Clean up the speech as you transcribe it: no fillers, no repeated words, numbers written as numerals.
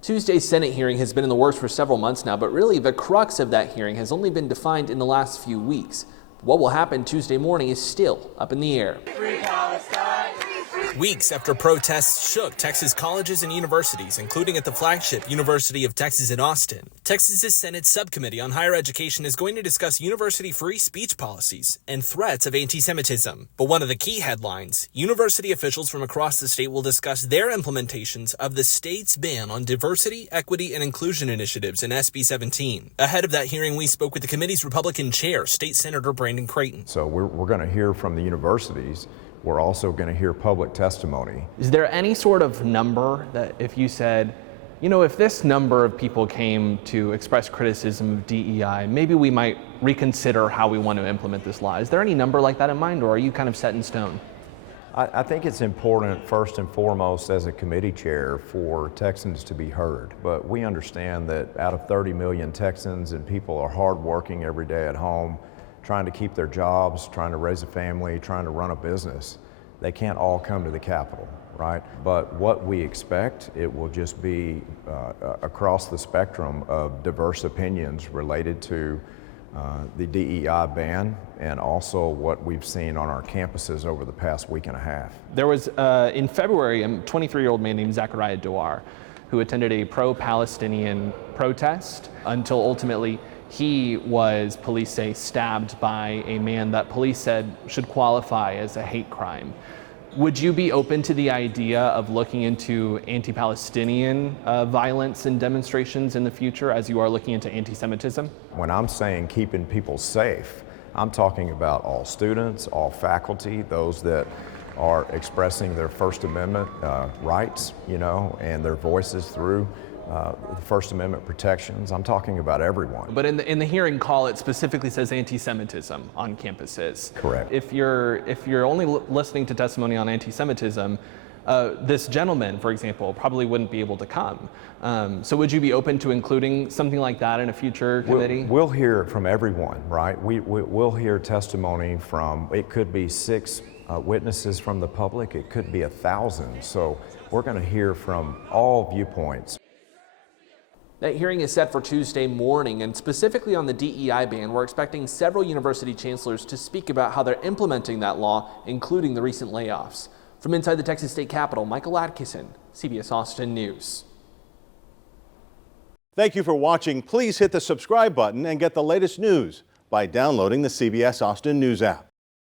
Tuesday's Senate hearing has been in the works for several months now, but really the crux of that hearing has only been defined in the last few weeks. What will happen Tuesday morning is still up in the air. Weeks after protests shook Texas colleges and universities, including at the flagship University of Texas at Austin, Texas's Senate subcommittee on higher education is going to discuss university free speech policies and threats of anti-Semitism. But one of the key headlines, university officials from across the state will discuss their implementations of the state's ban on diversity, equity, and inclusion initiatives in SB 17. Ahead of that hearing, we spoke with the committee's Republican chair, State Senator Brandon Creighton. So we're going to hear from the universities. We're also going to hear public testimony. Is there any sort of number that if you said, you know, if this number of people came to express criticism of DEI, maybe we might reconsider how we want to implement this law? Is there any number like that in mind, or are you kind of set in stone? I think it's important, first and foremost, as a committee chair, for Texans to be heard. But we understand that out of 30 million Texans, and people are hardworking every day at home, trying to keep their jobs, trying to raise a family, trying to run a business, they can't all come to the Capitol, right? But what we expect, it will just be across the spectrum of diverse opinions related to the DEI ban and also what we've seen on our campuses over the past week and a half. There was, in February, a 23-year-old man named Zachariah Dewar who attended a pro-Palestinian protest until ultimately he was, police say, stabbed by a man that police said should qualify as a hate crime. Would you be open to the idea of looking into anti-Palestinian violence and demonstrations in the future as you are looking into anti-Semitism? When I'm saying keeping people safe, I'm talking about all students, all faculty, those that are expressing their First Amendment rights, and their voices through the First Amendment protections. I'm talking about everyone. But in the hearing call, it specifically says anti-Semitism on campuses. Correct. If you're only listening to testimony on anti-Semitism, this gentleman, for example, probably wouldn't be able to come. So would you be open to including something like that in a future committee? We'll hear from everyone, right? We'll hear testimony from, it could be 6 witnesses from the public, it could be 1,000. So we're going to hear from all viewpoints. That hearing is set for Tuesday morning, and specifically on the DEI ban, we're expecting several university chancellors to speak about how they're implementing that law, including the recent layoffs. From inside the Texas State Capitol, Michael Atkinson, CBS Austin News. Thank you for watching. Please hit the subscribe button and get the latest news by downloading the CBS Austin News app.